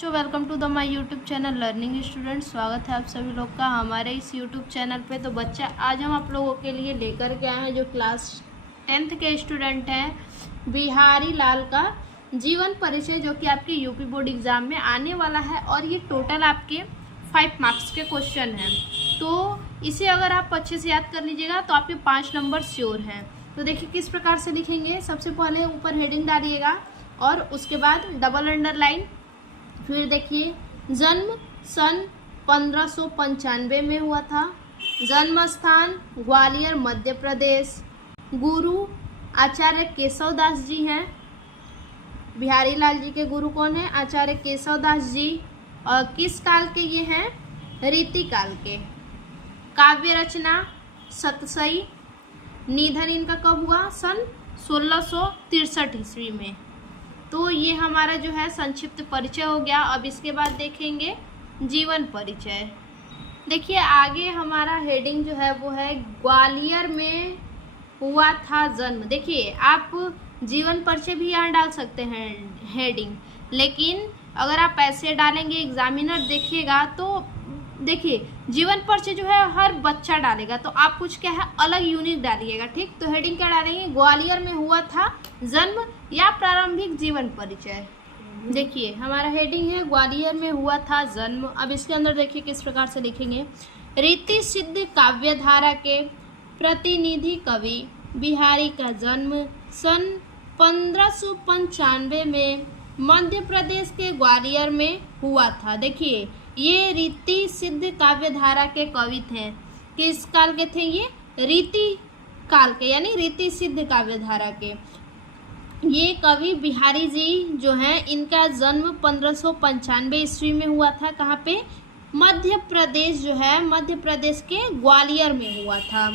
बच्चों, welcome to the my YouTube channel learning student. स्वागत है आप सभी लोग का हमारे इस यूट्यूब चैनल पे। तो बच्चा, आज हम आप लोगों के लिए लेकर के आए हैं जो क्लास 10th के स्टूडेंट हैं, बिहारी लाल का जीवन परिचय, जो कि आपके यूपी बोर्ड एग्जाम में आने वाला है। और ये टोटल आपके 5 मार्क्स के क्वेश्चन हैं। तो इसे अगर आप अच्छे से याद कर लीजिएगा तो आपके 5 नंबर श्योर हैं। तो देखिए किस प्रकार से लिखेंगे। सबसे पहले ऊपर हेडिंग डालिएगा और उसके बाद डबल अंडरलाइन। फिर देखिए, जन्म सन 1595 में हुआ था। जन्म स्थान ग्वालियर मध्य प्रदेश। गुरु आचार्य केशव दास जी हैं। बिहारी लाल जी के गुरु कौन है? आचार्य केशव दास जी। और किस काल के ये हैं? रीति काल के। काव्य रचना सतसई। निधन इनका कब हुआ? सन 1663 ईस्वी में। तो ये हमारा जो है संक्षिप्त परिचय हो गया। अब इसके बाद देखेंगे जीवन परिचय। देखिए आगे हमारा हेडिंग जो है वो है ग्वालियर में हुआ था जन्म। देखिए आप जीवन परिचय भी यहाँ डाल सकते हैं हेडिंग, लेकिन अगर आप ऐसे डालेंगे एग्जामिनर देखिएगा तो देखिए जीवन परिचय जो है हर बच्चा डालेगा, तो आप कुछ क्या है अलग यूनिक डालिएगा। ठीक, तो हेडिंग क्या डालेंगे? ग्वालियर में हुआ था जन्म या प्रारंभिक जीवन परिचय। देखिए हमारा हेडिंग है ग्वालियर में हुआ था जन्म। अब इसके अंदर देखिए किस प्रकार से लिखेंगे। रीति सिद्ध काव्य धारा के प्रतिनिधि कवि बिहारी का जन्म सन 1595 में मध्य प्रदेश के ग्वालियर में हुआ था। देखिए ये रीति सिद्ध काव्य धारा के कवि थे। किस काल के थे ये? रीति काल के, यानी रीति सिद्ध काव्य धारा के। ये कवि बिहारी जी जो हैं, इनका जन्म 1595 ईस्वी में हुआ था। कहाँ पे? मध्य प्रदेश जो है, मध्य प्रदेश के ग्वालियर में हुआ था।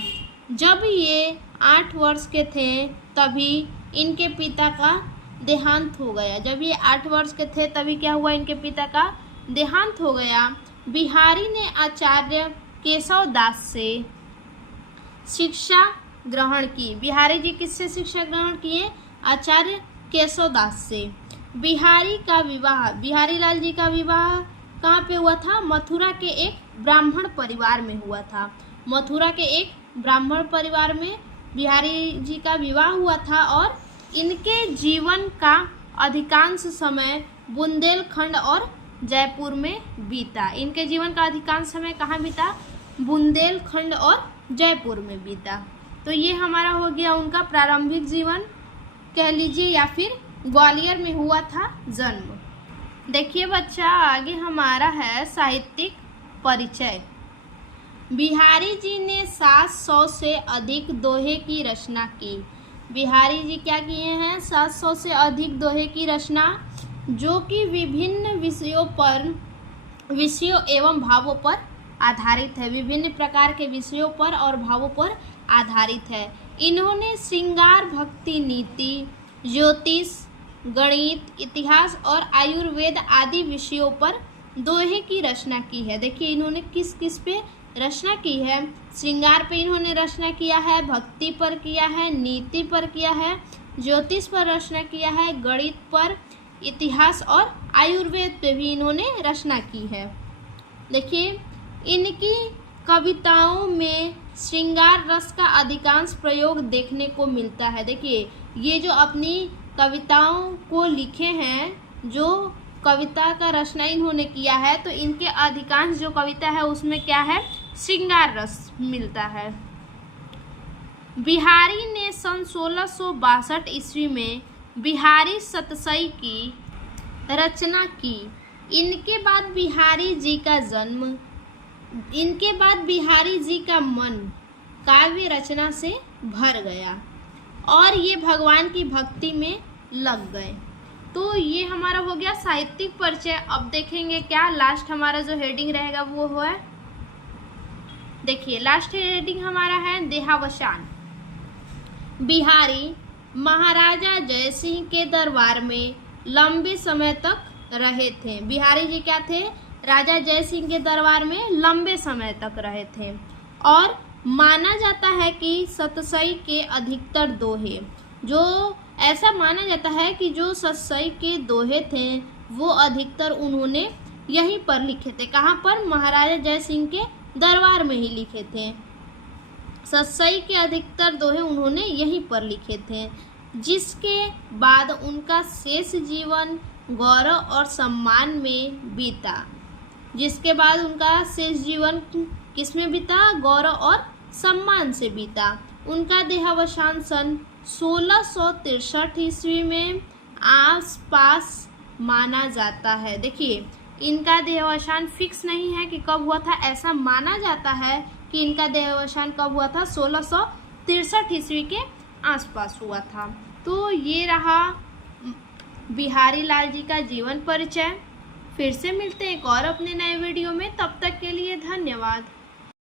जब ये 8 वर्ष के थे तभी इनके पिता का देहांत हो गया। जब ये 8 वर्ष के थे तभी क्या हुआ? इनके पिता का देहांत हो गया। बिहारी ने आचार्य केशव दास से शिक्षा ग्रहण की। बिहारी जी किससे शिक्षा ग्रहण किए? आचार्य केशव दास से। बिहारी का विवाह, बिहारी लाल जी का विवाह कहाँ पे हुआ था? मथुरा के एक ब्राह्मण परिवार में हुआ था। मथुरा के एक ब्राह्मण परिवार में बिहारी जी का विवाह हुआ था। और इनके जीवन का अधिकांश समय बुंदेलखंड और जयपुर में बीता। इनके जीवन का अधिकांश समय कहाँ बीता? बुंदेलखंड और जयपुर में बीता। तो ये हमारा हो गया उनका प्रारंभिक जीवन कह लीजिए, या फिर ग्वालियर में हुआ था जन्म। देखिए बच्चा, आगे हमारा है साहित्यिक परिचय। बिहारी जी ने 700 से अधिक दोहे की रचना की। बिहारी जी क्या किए हैं? 700 से अधिक दोहे की रचना, जो कि विभिन्न विषयों एवं भावों पर आधारित है। विभिन्न प्रकार के विषयों पर और भावों पर आधारित है। इन्होंने श्रृंगार, भक्ति, नीति, ज्योतिष, गणित, इतिहास और आयुर्वेद आदि विषयों पर दोहे की रचना की है। देखिए इन्होंने किस किस पे रचना की है? श्रृंगार पे इन्होंने रचना किया है, भक्ति पर किया है, नीति पर किया है, ज्योतिष पर रचना किया है, गणित पर, इतिहास और आयुर्वेद पे भी इन्होंने रचना की है। देखिए इनकी कविताओं में श्रृंगार रस का अधिकांश प्रयोग देखने को मिलता है। देखिए ये जो अपनी कविताओं को लिखे हैं, जो कविता का रचना इन्होंने किया है, तो इनके अधिकांश जो कविता है उसमें क्या है? श्रृंगार रस मिलता है। बिहारी ने सन 1662 ईस्वी में बिहारी सतसई की रचना की। इनके बाद बिहारी जी का जन्म, इनके बाद बिहारी जी का मन काव्य रचना से भर गया और ये भगवान की भक्ति में लग गए। तो ये हमारा हो गया साहित्यिक परिचय। अब देखेंगे क्या लास्ट हमारा जो हेडिंग रहेगा वो है, देखिए लास्ट हेडिंग हमारा है देहावसान। बिहारी महाराजा जयसिंह के दरबार में लंबे समय तक रहे थे। बिहारी जी क्या थे? राजा जयसिंह के दरबार में लंबे समय तक रहे थे। और माना जाता है कि सतसई के अधिकतर दोहे, जो ऐसा माना जाता है कि जो सतसई के दोहे थे वो अधिकतर उन्होंने यहीं पर लिखे थे। कहाँ पर? महाराजा जय सिंह के दरबार में ही लिखे थे। सतसई के अधिकतर दोहे उन्होंने यहीं पर लिखे थे, जिसके बाद उनका शेष जीवन गौरव और सम्मान में बीता। जिसके बाद उनका शेष जीवन किस में बीता? गौरव और सम्मान से बीता। उनका देहावसान सन 1663 ईस्वी में आसपास माना जाता है। देखिए, इनका देहावसान फिक्स नहीं है कि कब हुआ था, ऐसा माना जाता है कि इनका देहावसान कब हुआ था? 1663 ईस्वी के आसपास हुआ था। तो ये रहा बिहारी लाल जी का जीवन परिचय। फिर से मिलते हैं एक और अपने नए वीडियो में, तब तक के लिए धन्यवाद।